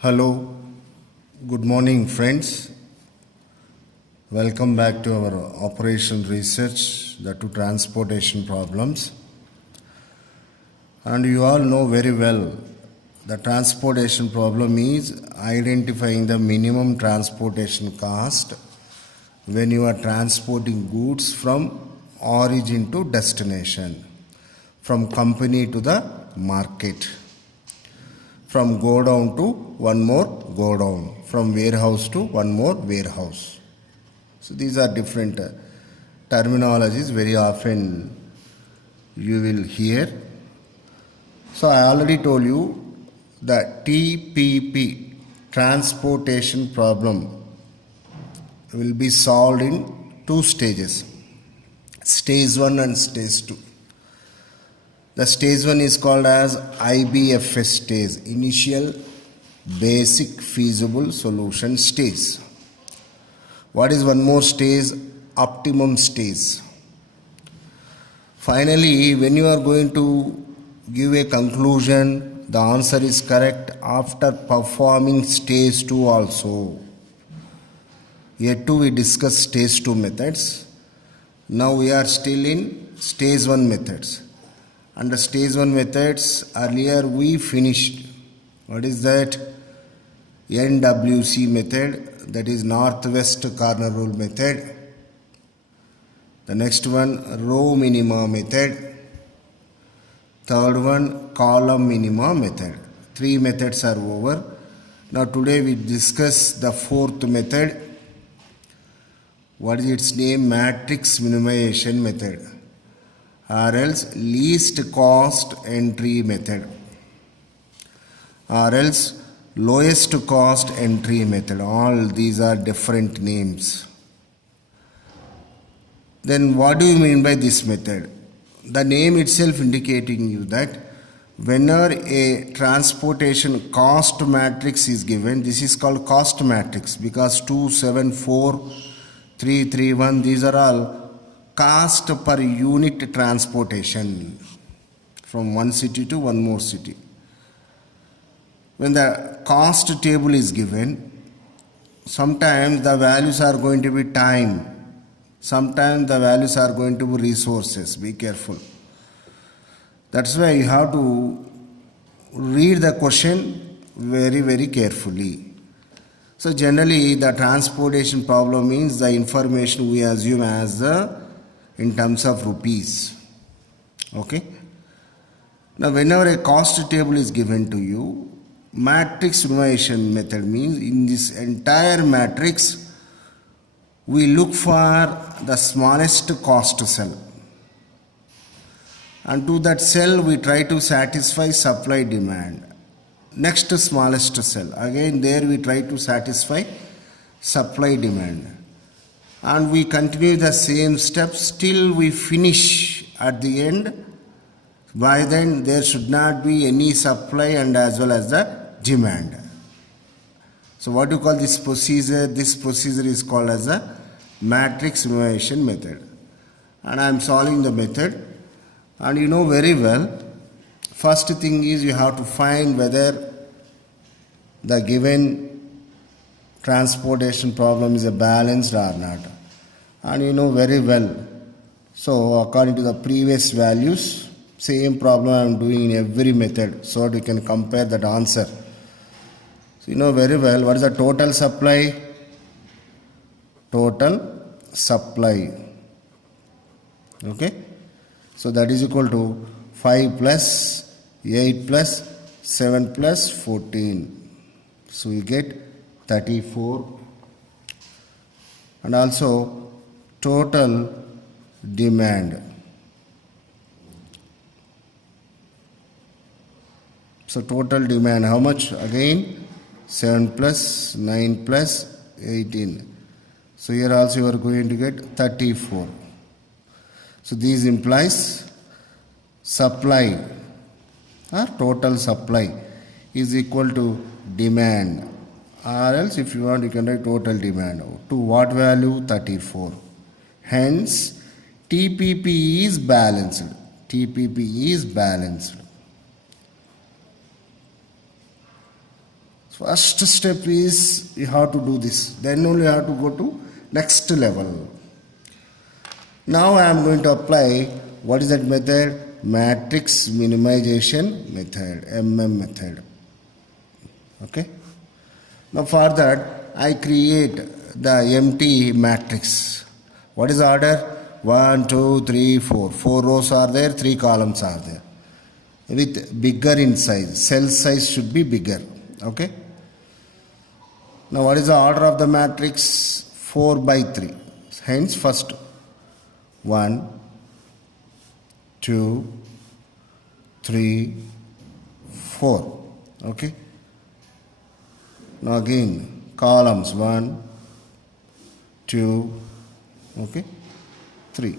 Hello, good morning, friends. Welcome back to our operation research, the two transportation problems. And you all know very well the transportation problem is identifying the minimum transportation cost when you are transporting goods from origin to destination, from company to the market, from go down to one more go down, from warehouse to one more warehouse. So these are different terminologies very often you will hear. So I already told you the TPP, transportation problem, will be solved in two stages, stage 1 and stage 2. The stage 1 is called as IBFS stage, initial basic feasible solution stage. What is one more stage? Optimum stage. Finally, when you are going to give a conclusion, the answer is correct after performing stage 2 also. Here too we discuss stage 2 methods. Now we are still in stage 1 methods. Under stage 1 methods, earlier we finished. What is that? NWC method, that is northwest corner rule method. The next one, row minima method. Third one, column minima method. Three methods are over. Now today we discuss the fourth method. What is its name? Matrix minimization method, or else least cost entry method, or else lowest cost entry method. All these are different names. Then what do you mean by this method? The name itself indicating you that whenever a transportation cost matrix is given, this is called cost matrix because 2, 7, 4, 3, 3, 1, these are all cost per unit transportation from one city to one more city. When the cost table is given, sometimes the values are going to be time, sometimes the values are going to be resources. Be careful. That's why you have to read the question very, very carefully. So generally the transportation problem means the information we assume as in terms of rupees. Okay. Now whenever a cost table is given to you, matrix minimization method means in this entire matrix we look for the smallest cost cell, and to that cell we try to satisfy supply demand. Next smallest cell, again there we try to satisfy supply demand, and we continue the same steps till we finish at the end. By then there should not be any supply and as well as the demand. So what do you call this procedure? This procedure is called as a matrix minimization method, and I am solving the method. And you know very well, first thing is you have to find whether the given transportation problem is a balanced or not, and you know very well. So according to the previous values, same problem I am doing in every method so that we can compare that answer. So you know very well what is the total supply. Total supply, okay, so that is equal to 5 plus 8 plus 7 plus 14, so you get 34. And also total demand, so total demand how much? Again 7 plus 9 plus 18, so here also you are going to get 34. So this implies supply or total supply is equal to demand, or else if you want you can write total demand to what value? 34. Hence TPP is balanced. TPP is balanced. First step is you have to do this. Then only you have to go to next level. Now I am going to apply what is that method? Matrix minimization method, MM method. Okay. Now for that I create the empty matrix. What is the order? 1, 2, 3, 4. 4 rows are there, 3 columns are there. With bigger in size. Cell size should be bigger. Okay. Now what is the order of the matrix? 4 by 3. Hence first 1, 2, 3, 4. Okay. Now again columns 1, 2, okay, 3.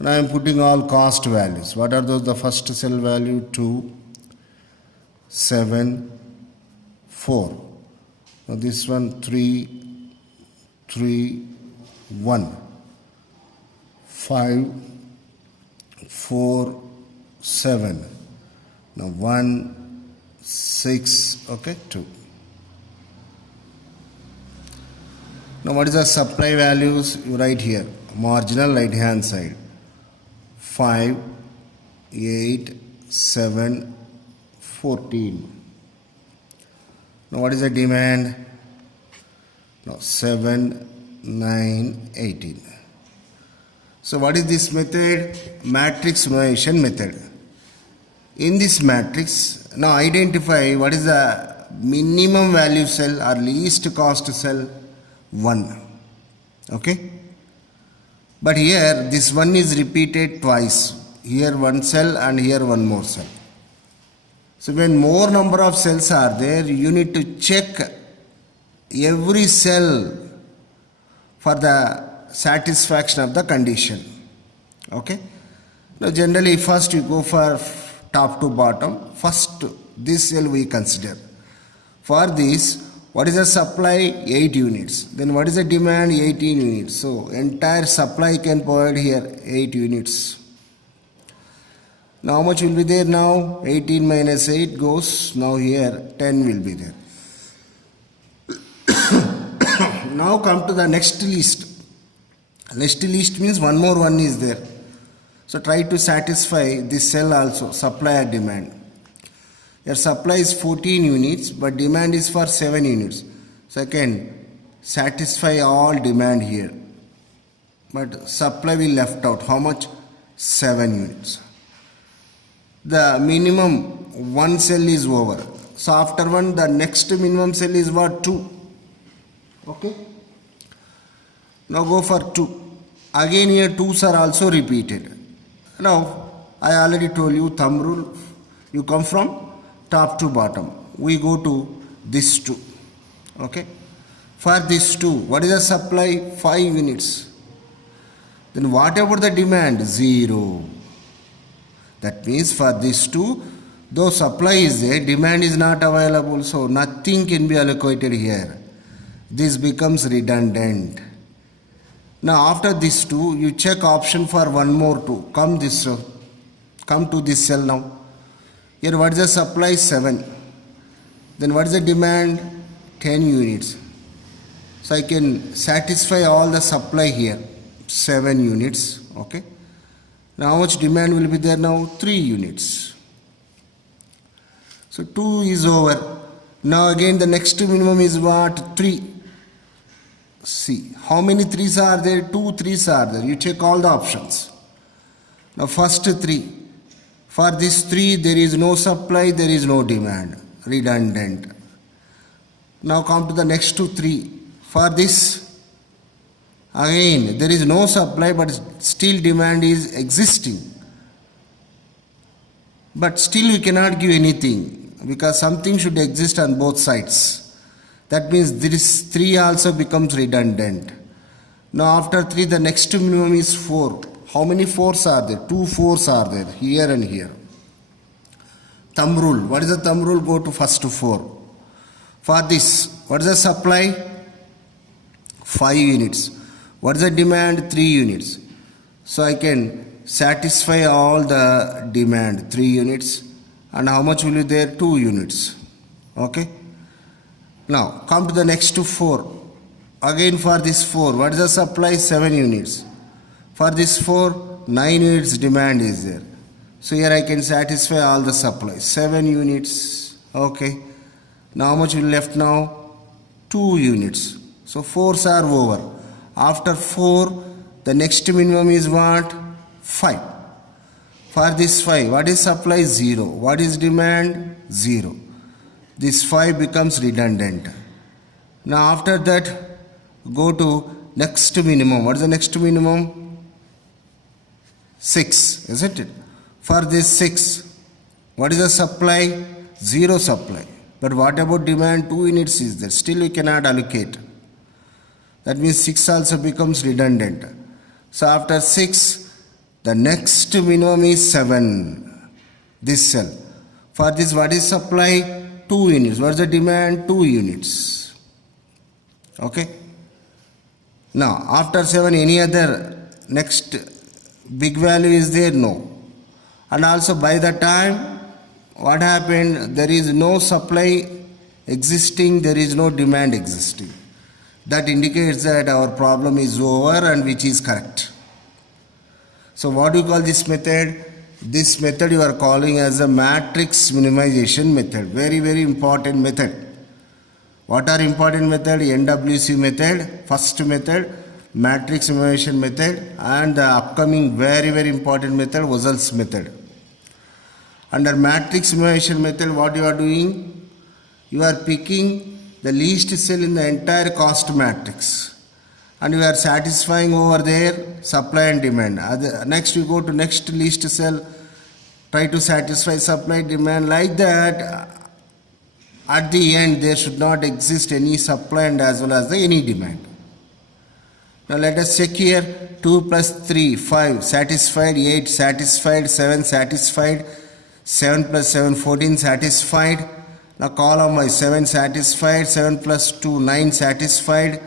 Now I am putting all cost values. What are those? The first cell value 2, 7, 4. Now this one 3, 3, 1, 5, 4, 7. Now 1, 6, okay, 2. Now what is the supply values? You write here, marginal right hand side. 5, 8, 7, 14. Now what is the demand? Now 7, 9, 18. So what is this method? Matrix minimization method. In this matrix, now identify what is the minimum value cell or least cost cell. 1. Okay. But here this one is repeated twice. Here one cell and here one more cell. So when more number of cells are there, you need to check every cell for the satisfaction of the condition. Okay. Now generally first you go for top to bottom. First this cell we consider. For this, what is the supply? 8 units. Then what is the demand? 18 units. So entire supply can provide here 8 units. Now how much will be there now? 18 minus 8 goes. Now here 10 will be there. Now come to the next list. Next list means one more one is there. So try to satisfy this cell also, supply and demand. Your supply is 14 units, but demand is for 7 units. So I can satisfy all demand here. But supply will left out. How much? 7 units. The minimum one cell is over. So after one, the next minimum cell is what? 2. Okay. Now go for 2. Again here 2s are also repeated. Now I already told you thumb rule. You come from top to bottom. We go to this 2. Okay. For this 2, what is the supply? 5 units. Then whatever the demand? 0. That means for this 2, though supply is there, demand is not available. So nothing can be allocated here. This becomes redundant. Now after this 2, you check option for one more 2. Come to this cell now. Here what is the supply? 7. Then what is the demand? 10 units. So I can satisfy all the supply here. 7 units. Okay. Now how much demand will be there now? 3 units. So 2 is over. Now again the next minimum is what? 3. See, how many 3s are there? 2 3s are there. You check all the options. Now first 3. For this 3, there is no supply, there is no demand. Redundant. Now come to the next 3. For this, again, there is no supply, but still demand is existing. But still we cannot give anything because something should exist on both sides. That means this 3 also becomes redundant. Now after 3, the next minimum is 4. How many 4s are there? 2 4s are there, here and here. Thumb rule. What is the thumb rule? Go to first 4. For this, what is the supply? 5 units. What is the demand? 3 units. So I can satisfy all the demand, 3 units. and how much will be there? 2 units. Okay. Now come to the next 4. Again for this 4, what is the supply? 7 units. For this 4, 9 units demand is there. So here I can satisfy all the supply. 7 units. Okay. Now how much will left now? 2 units. So 4s are over. After 4, the next minimum is what? 5. For this 5, what is supply? 0. What is demand? 0. This 5 becomes redundant. Now after that, go to next minimum. What is the next minimum? 6, isn't it? For this 6, what is the supply? 0 supply. But what about demand? 2 units is there. Still we cannot allocate. That means 6 also becomes redundant. So after 6, the next minimum is 7. This cell. For this, what is supply? 2 units. What is the demand? 2 units. Okay. Now after 7, any other next big value is there? No. And also by the time, what happened? There is no supply existing, there is no demand existing. That indicates that our problem is over, and which is correct. So what do you call this method? This method you are calling as a matrix minimization method. Very, very important method. What are important method? NWC method, first method, matrix minimization method, and the upcoming very, very important method, Wuzel's method. Under matrix minimization method, what you are doing? You are picking the least cell in the entire cost matrix, and you are satisfying over there supply and demand. Next you go to next least cell, try to satisfy supply, demand, like that. At the end, there should not exist any supply and as well as any demand. Now let us check here. 2 plus 3, 5 satisfied, 8 satisfied, 7 satisfied, 7 plus 7, 14 satisfied. Now column wise, 7 satisfied, 7 plus 2, 9 satisfied.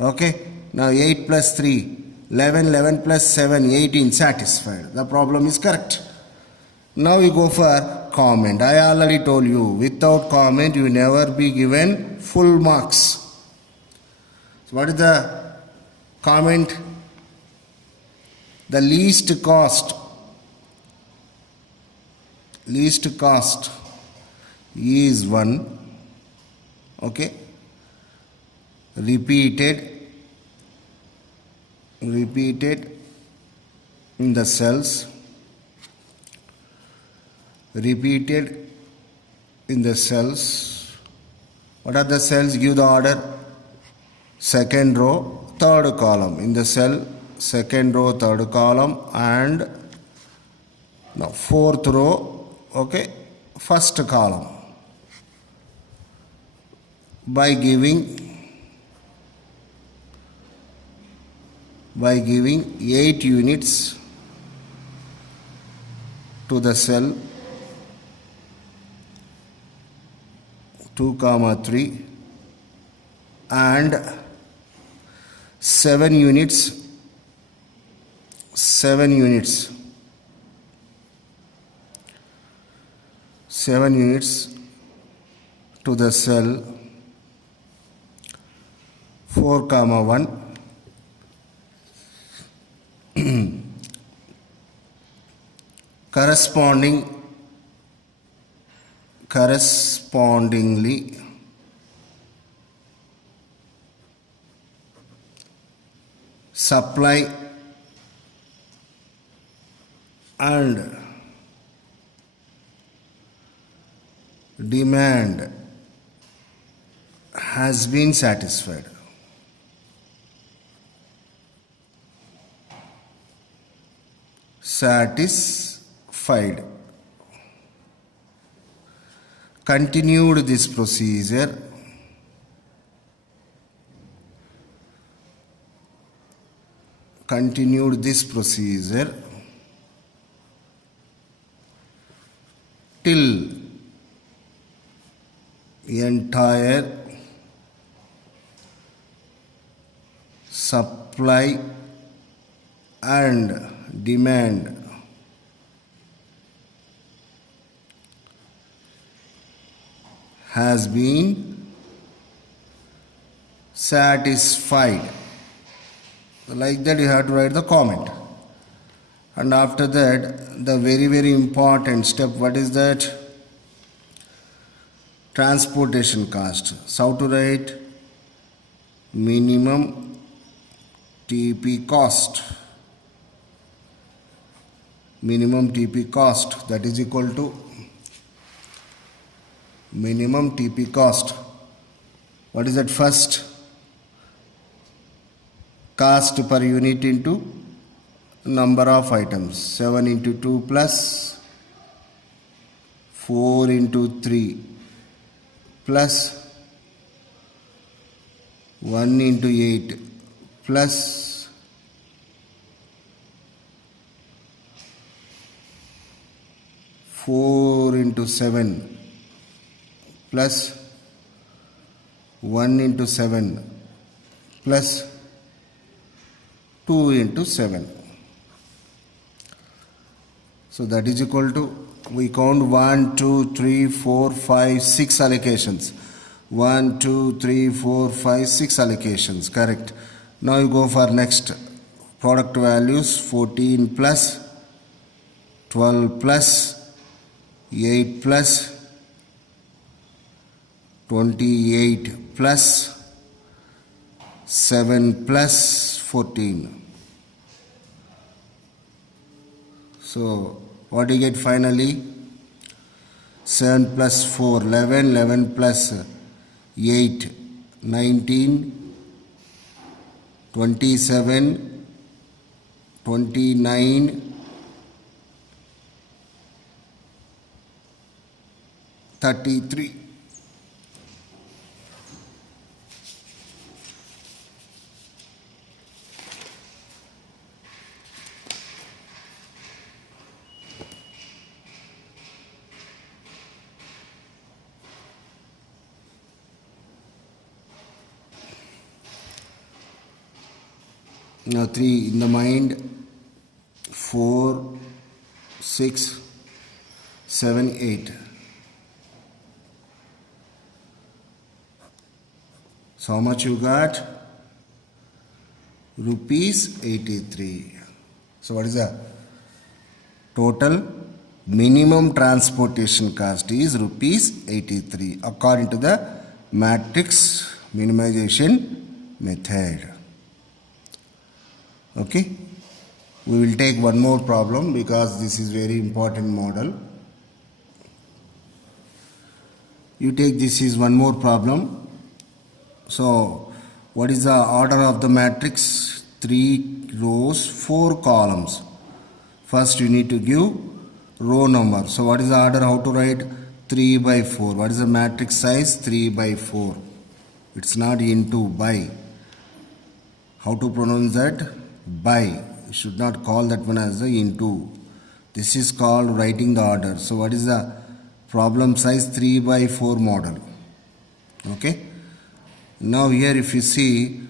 Okay. Now 8 plus 3, 11, 11 plus 7, 18 satisfied. The problem is correct. Now we go for comment. I already told you, without comment you will never be given full marks. So what is the comment? The least cost is 1. Okay. Repeated in the cells. Repeated in the cells. What are the cells? Give the order. Second row, third column. In the cell, second row, third column, and now fourth row, okay, first column. By giving 8 units to the cell 2, 3 and 7 units to the cell 4, 1 correspondingly supply and demand has been satisfied. Continued this procedure till the entire supply and demand has been satisfied. Like that you have to write the comment. And after that, the very important step, what is that? Transportation cost. So how to write? Minimum TP cost. Minimum TP cost, that is equal to minimum TP cost. What is that? First, cost per unit into number of items. 7 into 2 plus 4 into 3 plus 1 into 8 plus 4 into 7 plus 1 into 7 plus 2 into 7. So that is equal to, we count 1, 2, 3, 4, 5, 6 allocations. 1, 2, 3, 4, 5, 6 allocations. Correct. Now you go for next product values. 14 plus 12 plus 8 plus 28 plus 7 plus 14. So what do you get finally? 7 plus 4, 11, 11 plus 8, 19, 27, 29, 33. Now 3 in the mind, 4, 6, 7, 8. So how much you got? Rupees 83. So what is the total minimum transportation cost is rupees 83 according to the matrix minimization method. Okay, we will take one more problem because this is very important model. You take this is one more problem. So what is the order of the matrix? 3 rows, 4 columns. First you need to give row number. So what is the order? How to write? 3 by 4. What is the matrix size? 3 by 4. It's not into, by. How to pronounce that? By. You should not call that one as the into. This is called writing the order. So what is the problem size? 3 by 4 model. Okay. Now here if you see,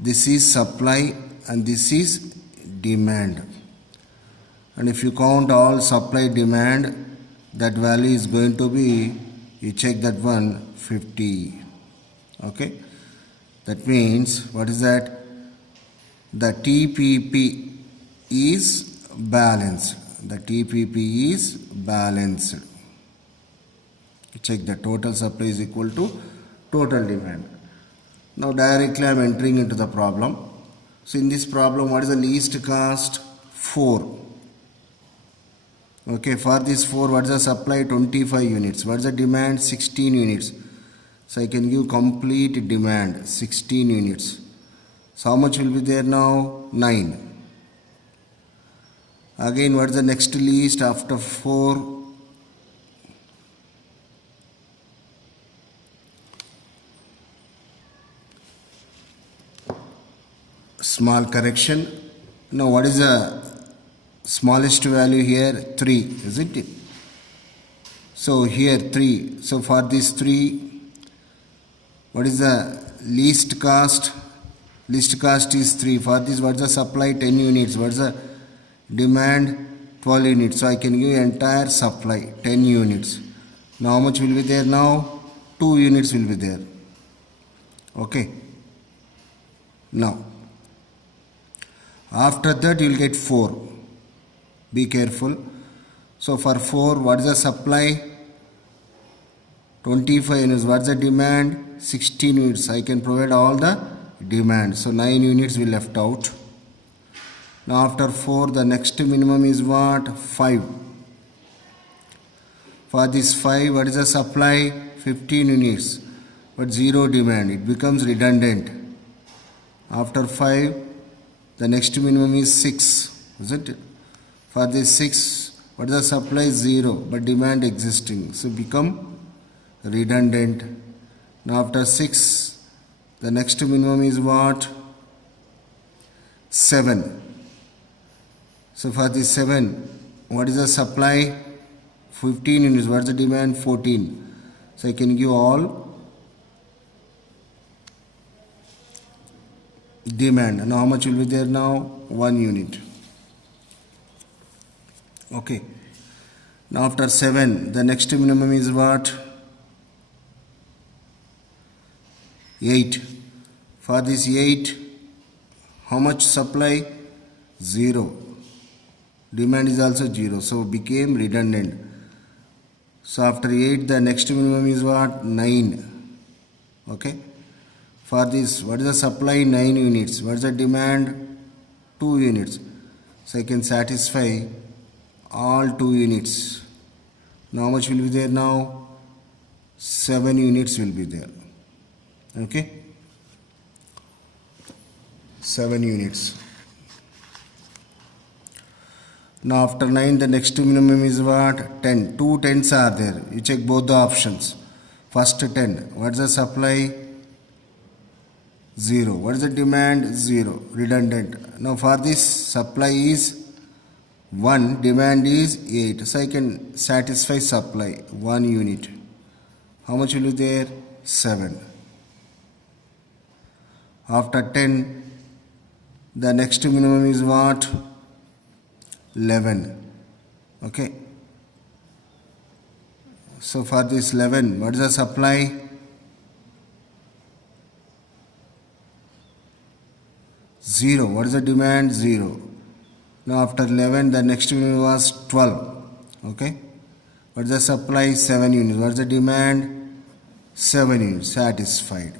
this is supply and this is demand. And if you count all supply demand, that value is going to be, you check that one, 50. Okay. That means, what is that? The TPP is balanced. The TPP is balanced. Check the total supply is equal to total demand. Now directly I am entering into the problem. So in this problem, what is the least cost? 4. Okay, for this 4, what is the supply? 25 units. What is the demand? 16 units. So I can give complete demand, 16 units. So how much will be there now? 9. Again, what is the next least after 4? Small correction. Now what is the smallest value here? 3, isn't it? So here 3. So for this 3, what is the least cost? Least cost is 3. For this, what is the supply? 10 units. What is the demand? 12 units. So I can give entire supply 10 units. Now how much will be there now? 2 2 units will be there. Okay. Now, after that you will get 4. Be careful. So for 4, what is the supply? 25 units. What is the demand? 16 units. I can provide all the demand. So 9 units will left out. Now after 4, the next minimum is what? 5. For this 5, what is the supply? 15 units. But 0 demand. It becomes redundant. After 5, the next minimum is 6. Isn't it? For this 6, what is the supply? 0. But demand existing. So become redundant. Now after 6, the next minimum is what? 7. So for this 7, what is the supply? 15 units. What is the demand? 14. So I can give all demand. Now how much will be there now? 1 unit. Okay. Now after 7, the next minimum is what? 8. For this 8, how much supply? 0. Demand is also 0. So became redundant. So after 8, the next minimum is what? 9. Okay. For this, what is the supply? 9 units. What is the demand? 2 units. So I can satisfy all 2 units. Now how much will be there now? 7 units will be there. Okay. 7 units. Now after 9, the next minimum is what? 10. 2 10s are there. You check both the options. First 10. What is the supply? 0. What is the demand? 0. Redundant. Now for this, supply is 1. Demand is 8. So I can satisfy supply. 1 unit. How much will be there? 7. After 10, the next minimum is what? 11. Okay. So for this 11, what is the supply? 0. What is the demand? 0. Now after 11, the next minimum was 12. Okay. What is the supply? 7 units. What is the demand? 7 units. Satisfied.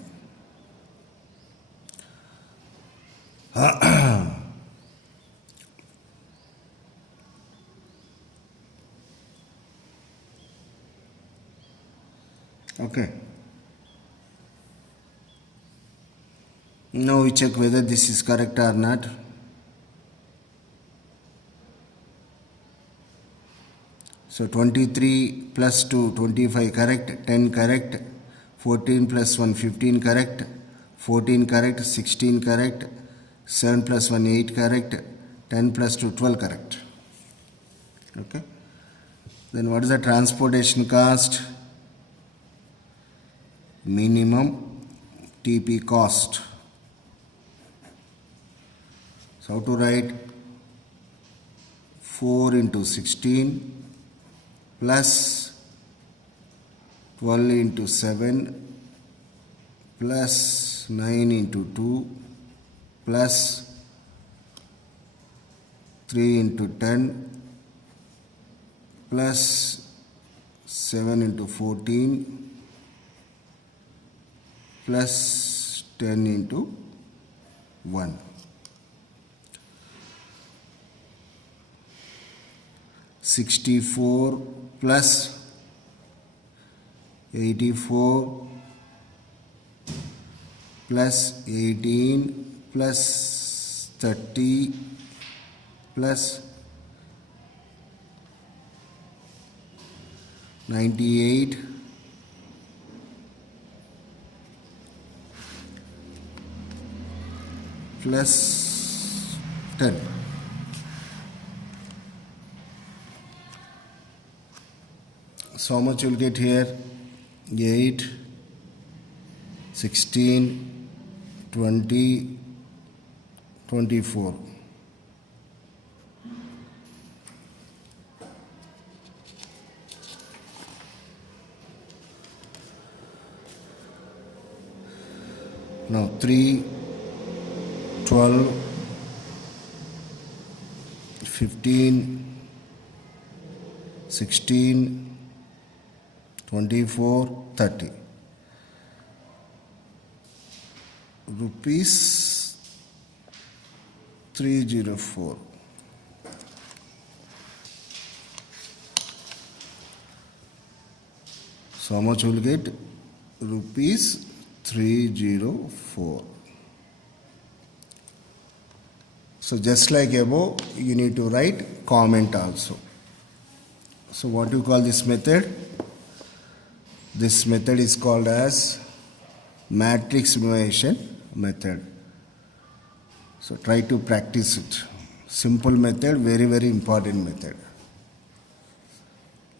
Okay. Now we check whether this is correct or not. So 23 plus 2, 25 correct, 10 correct, 14 plus 1, 15 correct, 14 correct, 16 correct, 7 plus 1, 8 correct, 10 plus 2, 12 correct. Okay. Then what is the transportation cost? Minimum TP cost. So how to write? 4 into 16 plus 12 into 7 plus 9 into 2 plus 3 into 10 plus 7 into 14 plus 10 into 1. 64 plus 84 plus 18 plus 30 plus 98 plus 10. So how much you will get here? 8, 16, 20, 24. Now 3, 12, 15, 16, 24, 30. Rupees 304. So how much will get? Rupees 304. So just like above, you need to write comment also. So what do you call this method? This method is called as matrix inversion method. So try to practice it. Simple method, very, very important method.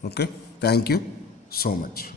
Okay, thank you so much.